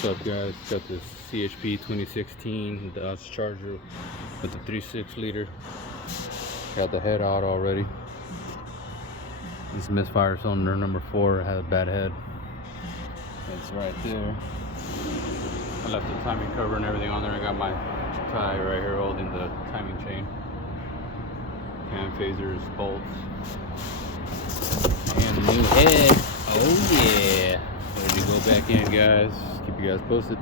What's up, guys? Got this CHP 2016 Dodge Charger with the 3.6 liter. Got the head out already. This misfire cylinder number 4 has a bad head. It's right there. I left the timing cover and everything on there. I got my tie right here holding the timing chain. Cam phasers, bolts, and the new head. Oh yeah! Ready to go back in, guys. Keep you guys posted.